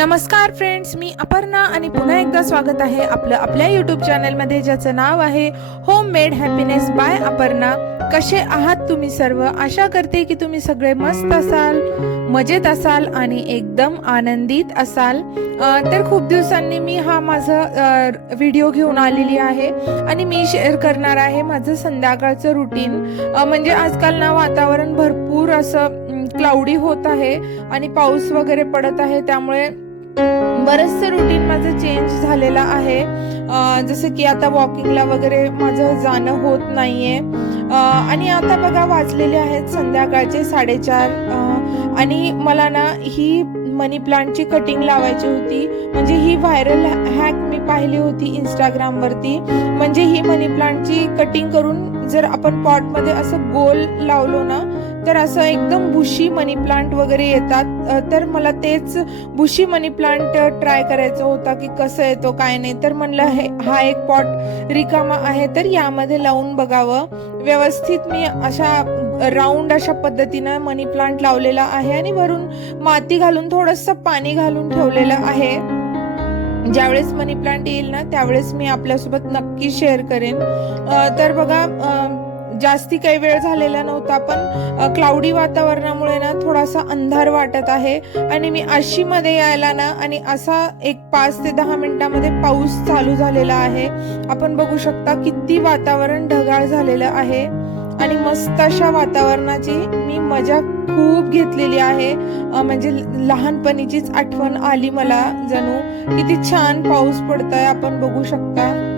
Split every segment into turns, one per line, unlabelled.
नमस्कार फ्रेंड्स मी अपर्णा आणि पुन्हा एकदा स्वागत आहे आपलं आपल्या यूट्यूब चॅनलमध्ये ज्याचं नाव आहे home made happiness by Aparna. कसे आहात तुम्ही सर्व? आशा करते की तुम्ही सगळे मस्त असाल मजेत असाल आणि एकदम आनंदित असाल. तर खूप दिवसांनी मी हा माझा व्हिडिओ घेऊन आलेली आहे आणि मी शेअर करणार आहे माझं संध्याकाळचं रुटीन म्हणजे आजकाल ना वातावरण भरपूर असं क्लाउडी होत आहे आणि पाऊस वगैरे पडत आहे त्यामुळे बरंचसं रुटीन माझं चेंज झालेलं आहे. जसं की आता वॉकिंगला वगैरे माझं जाणं होत नाहीये. आणि आता बघा वाजलेले आहेत संध्याकाळचे साडेचार. आणि मला ना ही मनी प्लांटची कटिंग लावायची होती. म्हणजे ही व्हायरल हॅक मी पाहिली होती इंस्टाग्रामवरती म्हणजे ही मनी प्लांटची कटिंग करून जर आपण पॉटमध्ये असं गोल लावलो ना तर असं एकदम बुशी मनी प्लांट वगैरे येतात. तर मला तेच बुशी मनी प्लांट ट्राय करायचं होता की कसं येतो काय नाही. तर म्हणलं हे हा एक पॉट रिकामा आहे तर यामध्ये लावून बघावं. व्यवस्थित मी अशा राऊंड अशा पद्धतीनं मनी प्लांट लावलेला आहे आणि वरून माती घालून थोडंसं पाणी घालून ठेवलेलं आहे. ज्यावेळेस मनी प्लांट येईल ना त्यावेळेस मी आपल्यासोबत नक्की शेअर करेन. तर बघा जास्ती काही वेळ झालेला नव्हता पण क्लाउडी वातावरणामुळे ना थोडासा अंधार वाटत आहे. आणि मी आशीमध्ये यायला ना आणि असा एक पाच ते दहा मिनिटामध्ये पाऊस चालू झालेला आहे. आपण बघू शकता किती वातावरण ढगाळ झालेलं आहे. आणि मस्त अशा वातावरणाची मी मजा खूप घेतलेली आहे. म्हणजे लहानपणीचीच आठवण आली मला जणू. किती छान पाऊस पडतोय आपण बघू शकता.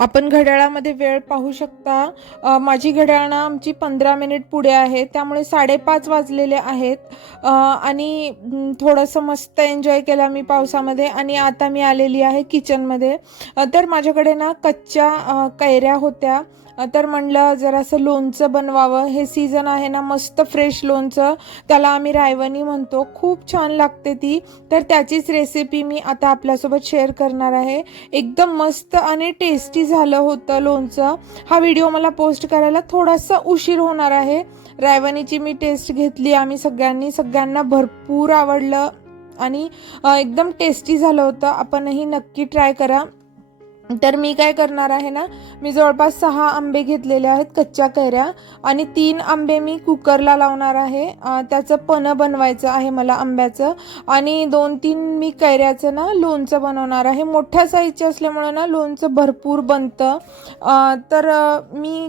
आपण घड्याळामध्ये वेळ पाहू शकता. माझी घड्याळ ना आमची पंधरा मिनिट पुढे आहे. त्यामुळे साडेपाच वाजलेले आहेत. आणि थोडंसं मस्त एन्जॉय केला मी पावसामध्ये आणि आता मी आलेली आहे किचनमध्ये. तर माझ्याकडे ना कच्च्या कैऱ्या होत्या. तर म्हणलं जरासं लोणचं बनवावं. हे सीझन आहे ना मस्त फ्रेश लोणचं. त्याला आम्ही रायवणी म्हणतो. खूप छान लागते ती. तर त्याचीच रेसिपी मी आता आपल्यासोबत शेअर करणार आहे. एकदम मस्त आणि टेस्टी झालं होतं लोणचं. हा व्हिडिओ मला पोस्ट करायला थोडासा उशीर होणार आहे. रायवणीची मी टेस्ट घेतली. आम्ही सगळ्यांनी सगळ्यांना भरपूर आवडलं. आणि एकदम टेस्टी झालं होतं. आपणही नक्की ट्राय करा. तर मी काय करणार आहे ना मी जवळपास सहा आंबे घेतलेले आहेत कच्च्या कैऱ्या आणि तीन आंबे मी कुकरला लावणार आहे. त्याचं पणं बनवायचं आहे मला आंब्याचं आणि दोन तीन मी कैऱ्याचं ना लोणचं बनवणार आहे. मोठ्या साईजचे असल्यामुळे ना लोणचं भरपूर बनतं. तर मी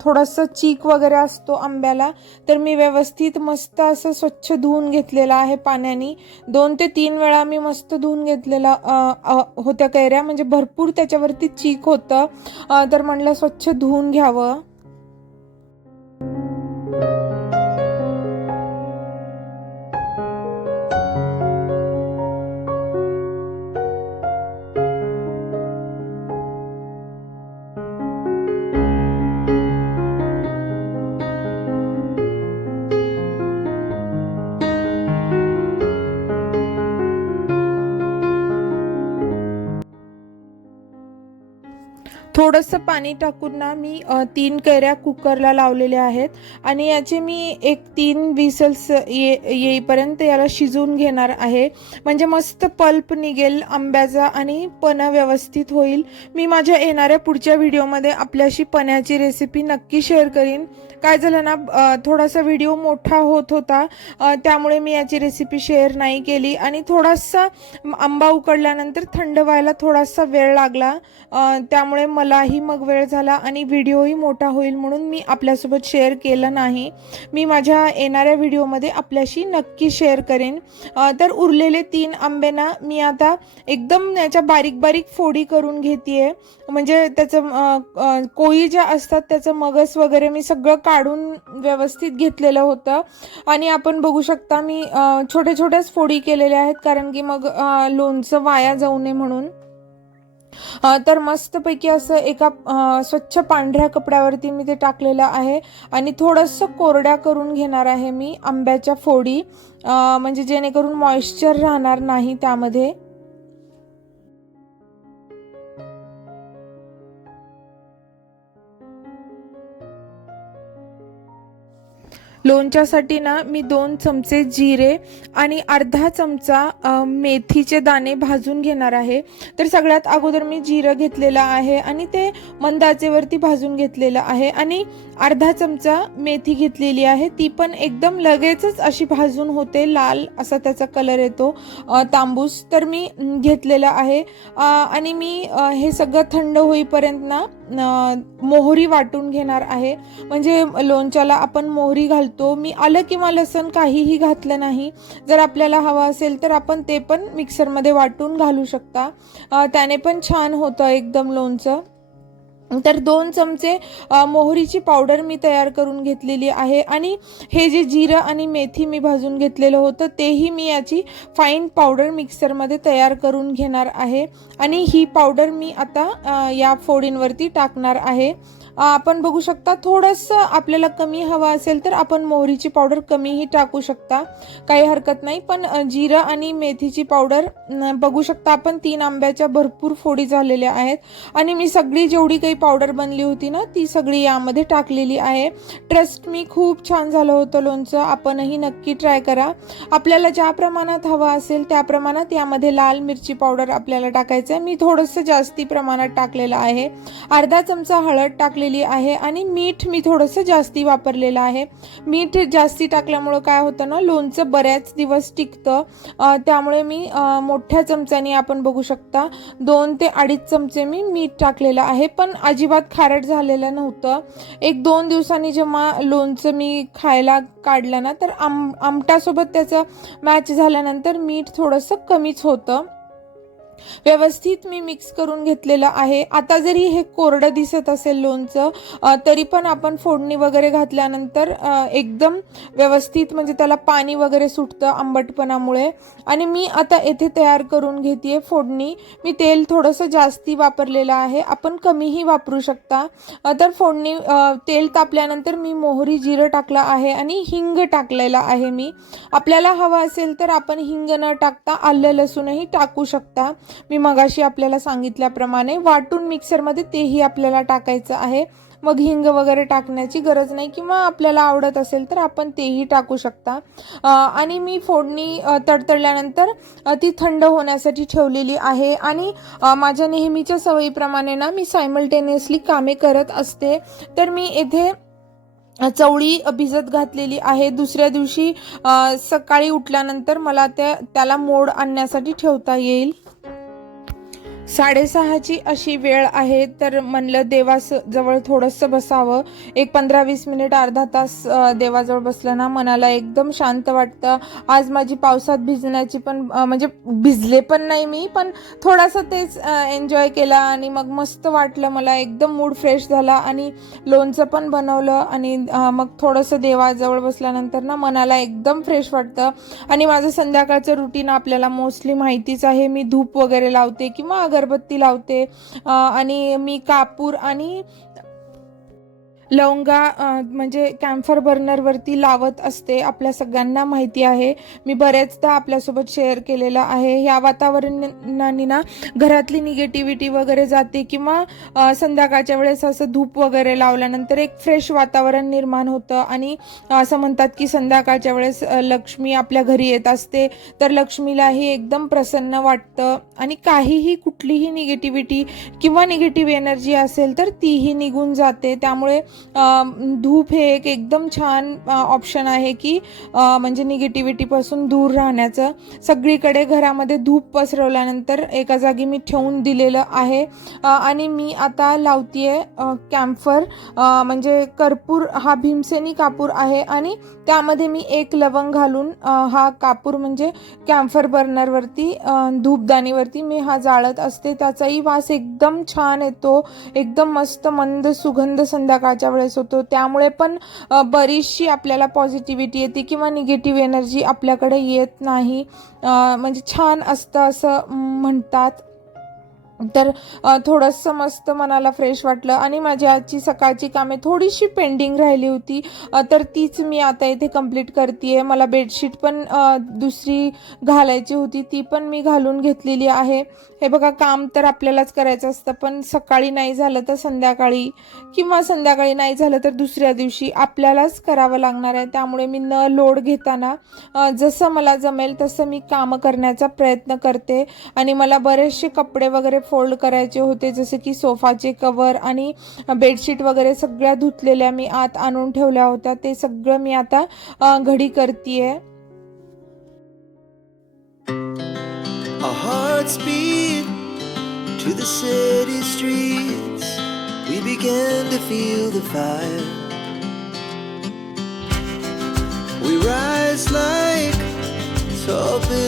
थोडंसं चीक वगैरे असतो आंब्याला तर मी व्यवस्थित मस्त असं स्वच्छ धुवून घेतलेलं आहे पाण्याने. दोन ते तीन वेळा मी मस्त धुवून घेतलेला होत्या कैऱ्या म्हणजे भरपूर त्या त्याच्यावरती चीक होतं. तर म्हणलं स्वच्छ धुवून घ्यावं. थोडंसं पाणी टाकून ना मी तीन कैऱ्या कुकरला लावलेल्या आहेत आणि याचे मी एक तीन विसल्स ये येईपर्यंत याला शिजवून घेणार आहे. म्हणजे मस्त पल्प निघेल आंब्याचा आणि पणं व्यवस्थित होईल. मी माझ्या येणाऱ्या पुढच्या व्हिडिओमध्ये आपल्याशी पण्याची रेसिपी नक्की शेअर करीन. काय झालं ना थोडासा व्हिडिओ मोठा होत होता. त्यामुळे मी याची रेसिपी शेअर नाही केली. आणि थोडासा आंबा उकडल्यानंतर थंड व्हायला थोडासा वेळ लागला. त्यामुळे मलाही मग वेळ झाला आणि व्हिडिओही मोठा होईल म्हणून मी आपल्यासोबत शेअर केलं नाही. मी माझ्या येणाऱ्या व्हिडिओमध्ये आपल्याशी नक्की शेअर करेन. तर उरलेले तीन आंबे ना मी आता एकदम याच्या बारीक बारीक फोडी करून घेते म्हणजे त्याचं कोळी ज्या असतात त्याचं मगस वगैरे मी सगळं काढून व्यवस्थित घेतलेलं होतं. आणि आपण बघू शकता मी छोट्या छोट्याच फोडी केलेल्या आहेत कारण की मग लोणचं वाया जाऊ नये म्हणून. तर मस्तपैकी असं एका स्वच्छ पांढऱ्या कपड्यावरती मी ते टाकलेलं आहे. आणि थोडंसं कोरड्या करून घेणार आहे मी आंब्याच्या फोडी. म्हणजे जेणेकरून मॉइश्चर राहणार नाही त्यामध्ये. लोणच्यासाठी ना मी दोन चमचे जिरे आणि अर्धा चमचा मेथीचे दाणे भाजून घेणार आहे. तर सगळ्यात अगोदर मी जिरं घेतलेलं आहे आणि ते मंदाचेवरती भाजून घेतलेलं आहे. आणि अर्धा चमचा मेथी घेतलेली आहे. ती पण एकदम लगेचच अशी भाजून होते लाल असा त्याचा कलर येतो तांबूस. तर मी घेतलेला घेतलेलं आहे. आणि मी हे सगळं थंड होईपर्यंत ना मोहरी वाटून घेणार आहे. म्हणजे लोणच्याला आपण मोहरी घालतो. मी आलं किंवा लसण काहीही घातलं नाही. जर आपल्याला हवं असेल तर आपण ते पण मिक्सरमध्ये वाटून घालू शकता. त्याने पण छान होतं एकदम लोणचं. तर दोन चमचे मोहरीची पावडर मी तयार करून घेतलेली आहे आणि हे जे जिरं आणि मेथी मी भाजून घेतलेलं होतं तेही मी याची फाईन पावडर मिक्सरमध्ये तयार करून घेणार आहे. आणि ही पावडर मी आता या फोडींवरती टाकणार आहे. आपण बघू शकता थोडंसं आपल्याला कमी हवं असेल तर आपण मोहरीची पावडर कमीही टाकू शकता. काही हरकत नाही पण जिरं आणि मेथीची पावडर बघू शकता आपण तीन आंब्याच्या भरपूर फोडी झालेल्या आहेत. आणि मी सगळी जेवढी काही पावडर बनली होती ना ती सगळी यामध्ये टाकलेली आहे. ट्रस्ट मी खूप छान झालं होतं लोणचं. आपणही नक्की ट्राय करा. आपल्याला ज्या प्रमाणात हवं असेल त्या प्रमाणात यामध्ये लाल मिरची पावडर आपल्याला टाकायचं आहे मी थोडंसं जास्ती प्रमाणात टाकलेलं आहे. अर्धा चमचा हळद टाकलेली आहे आणि मीठ मी थोडंसं जास्ती वापरलेलं आहे. मीठ जास्ती टाकल्यामुळं काय होतं ना लोणचं बऱ्याच दिवस टिकतं. त्यामुळे मी मोठ्या चमच्याने आपण बघू शकता दोन ते अडीच चमचे मी मीठ टाकलेलं आहे. पण अजिबात खारट झालेलं नव्हतं. एक दोन दिवसांनी जेव्हा लोणचं मी खायला काढलं ना तर आम आमटासोबत त्याचं मॅच झाल्यानंतर मीठ थोडंसं कमीच होतं. व्यवस्थित मी मिक्स करून घेतलेलं आहे. आता जरी हे कोरडं दिसत असेल लोणचं तरी पण आपण फोडणी वगैरे घातल्यानंतर एकदम व्यवस्थित म्हणजे त्याला पाणी वगैरे सुटतं आंबटपणामुळे. आणि मी आता येथे तयार करून घेते फोडणी. मी तेल थोडंसं जास्ती वापरलेलं आहे. आपण कमीही वापरू शकता. तर फोडणी तेल तापल्यानंतर मी मोहरी जिरं टाकलं आहे आणि हिंग टाकलेला आहे मी. आपल्याला हवं असेल तर आपण हिंग न टाकता आलं लसूणही टाकू शकता. मी मगाशी आपल्याला सांगितल्याप्रमाणे वाटून मिक्सरमध्ये तेही आपल्याला टाकायचं आहे. मग हिंग वगैरे टाकण्याची गरज नाही किंवा आपल्याला आवडत असेल तर आपण तेही टाकू शकता. आणि मी फोडणी तडतडल्यानंतर ती थंड होण्यासाठी ठेवलेली आहे. आणि माझ्या नेहमीच्या सवयीप्रमाणे ना मी सायमल्टेनियसली कामे करत असते. तर मी येथे चवळी भिजत घातलेली आहे. दुसऱ्या दिवशी सकाळी उठल्यानंतर मला त्या त्याला मोड आणण्यासाठी ठेवता येईल. साडेसहाची अशी वेळ आहे तर म्हणलं देवास जवळ थोडंसं बसावं. एक पंधरा वीस मिनिट अर्धा तास देवाजवळ बसलं ना मनाला एकदम शांत वाटतं. आज माझी पावसात भिजण्याची पण म्हणजे भिजले पण नाही मी पण थोडासा तेच एन्जॉय केला आणि मग मस्त वाटलं मला. एकदम मूड फ्रेश झाला आणि लोणचं पण बनवलं आणि मग थोडंसं देवाजवळ बसल्यानंतर ना मनाला एकदम फ्रेश वाटतं. आणि माझं संध्याकाळचं रुटीन आपल्याला मोस्टली माहितीच आहे. मी धूप वगैरे लावते किंवा अगरबत्ती लावते. आणि मी कापूर आणि लवंगा म्हणजे कॅम्फर बर्नरवरती लावत असते. आपल्या सगळ्यांना माहिती आहे. मी बऱ्याचदा आपल्यासोबत शेअर केलेलं आहे. ह्या वातावरणाने ना घरातली निगेटिव्हिटी वगैरे जाते किंवा संध्याकाळच्या वेळेस असं धूप वगैरे लावल्यानंतर एक फ्रेश वातावरण निर्माण होतं. आणि असं म्हणतात की संध्याकाळच्या वेळेस लक्ष्मी आपल्या घरी येत असते. तर लक्ष्मीलाही एकदम प्रसन्न वाटतं. आणि काहीही कुठलीही निगेटिव्हिटी किंवा निगेटिव्ह एनर्जी असेल तर तीही निघून जाते. त्यामुळे धूप हे एक एकदम छान ऑप्शन आहे की म्हणजे निगेटिव्हिटीपासून दूर राहण्याचं. सगळीकडे घरामध्ये धूप पसरवल्यानंतर एका जागी मी ठेवून दिलेलं आहे. आणि मी आता लावतीये कॅम्फर म्हणजे कर्पूर हा भीमसेनी कापूर आहे. आणि त्यामध्ये मी एक लवंग घालून हा कापूर म्हणजे कॅम्फर बर्नरवरती धूपदाणीवरती धूपदानीवरती मी हा जाळत असते. त्याचाही वास एकदम छान येतो. एकदम मस्त मंद सुगंध संध्याकाळच्या वेळेस होतो. त्यामुळे पण बरीचशी आपल्याला पॉझिटिव्हिटी येते किंवा निगेटिव्ह एनर्जी आपल्याकडे येत नाही. म्हणजे छान असतं असं म्हणतात. तर थोडंसं मस्त मनाला फ्रेश वाटलं. आणि माझी आजची सकाळची कामे थोडीशी पेंडिंग राहिली होती. तर तीच मी आता इथे कंप्लीट करते मला बेडशीट पण दुसरी घालायची होती. ती पण मी घालून घेतलेली आहे. हे बघा काम तर आपल्यालाच करायचं असतं. पण सकाळी नाही झालं तर संध्याकाळी किंवा संध्याकाळी नाही झालं तर दुसऱ्या दिवशी आपल्यालाच करावं लागणार आहे. त्यामुळे मी न लोड घेताना जसं मला जमेल तसं मी कामं करण्याचा प्रयत्न करते. आणि मला बरेचसे कपडे वगैरे फोल्ड करायचे होते जसे की सोफाचे कवर आणि बेडशीट वगैरे सगळ्या धुतलेल्या मी आत आणून ठेवल्या होत्या. ते सगळं मी आता घडी करतीये.
We rise like so be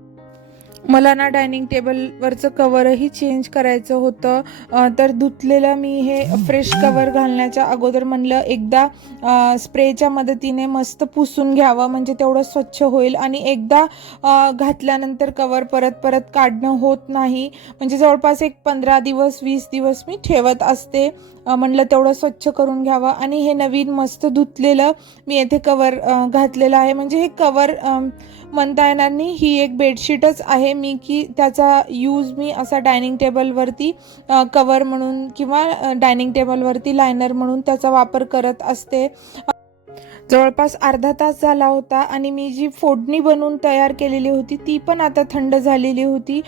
मला ना डायनिंग टेबलवरचं कवरही चेंज करायचं होतं. तर धुतलेलं मी हे फ्रेश कवर घालण्याच्या अगोदर म्हणलं एकदा स्प्रेच्या मदतीने मस्त पुसून घ्यावं म्हणजे तेवढं स्वच्छ होईल. आणि एकदा घातल्यानंतर कवर परत परत काढणं होत नाही. म्हणजे जवळपास एक पंधरा दिवस वीस दिवस मी ठेवत असते. म्हणलं तेवढं स्वच्छ करून घ्यावं. आणि हे नवीन मस्त धुतलेलं मी येथे कवर घातलेलं आहे. म्हणजे हे कवर म्हणता येणार नाही ही एक बेडशीटच आहे. मी की त्याचा यूज मी असा डायनिंग टेबलवरती कवर म्हणून किंवा डायनिंग टेबलवरती लायनर म्हणून त्याचा वापर करत असते. जवळपास अर्धा तास झाला होता आणि मी जी फोडणी बनवून तयार केलेली होती ती पण आता थंड झालेली होती.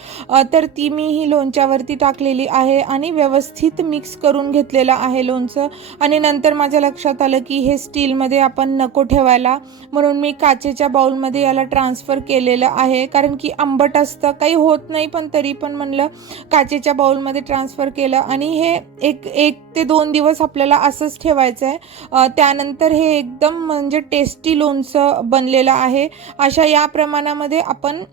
तर ती मी ही लोणच्यावरती टाकलेली आहे आणि व्यवस्थित मिक्स करून घेतलेलं आहे लोणचं. आणि नंतर माझ्या लक्षात आलं की हे स्टीलमध्ये आपण नको ठेवायला. म्हणून मी काचेच्या बाउलमध्ये याला ट्रान्सफर केलेलं आहे. कारण की आंबट असतं काही होत नाही पण तरी पण म्हणलं काचेच्या बाउलमध्ये ट्रान्सफर केलं. आणि हे एक एक ते दोन दिवस आपल्याला असंच ठेवायचं आहे त्यानंतर हे एकदम म्हणजे टेस्टी लोणचं बनलेलं आहे. अशा या प्रमाणामध्ये आपण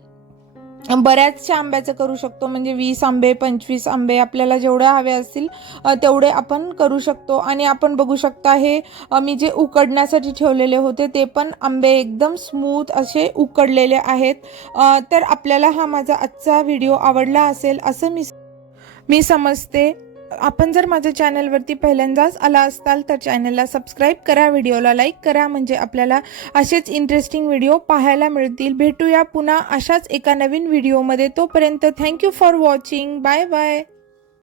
बऱ्याचशा आंब्याचं करू शकतो. म्हणजे वीस आंबे पंचवीस आंबे आपल्याला जेवढे हवे असतील तेवढे आपण करू शकतो. आणि आपण बघू शकता हे मी जे उकडण्यासाठी ठेवलेले होते ते पण आंबे एकदम स्मूथ असे उकडलेले आहेत. तर आपल्याला हा माझा आजचा व्हिडिओ आवडला असेल असं मी मी समजते. आपण जर माझ्या चॅनलवरती पहिल्यांदाच आला असताल तर चॅनलला सबस्क्राईब करा व्हिडिओला लाईक करा म्हणजे आपल्याला असेच इंटरेस्टिंग व्हिडिओ पाहायला मिळतील. भेटूया पुन्हा अशाच एका नवीन व्हिडिओमध्ये तोपर्यंत thank you for watching bye bye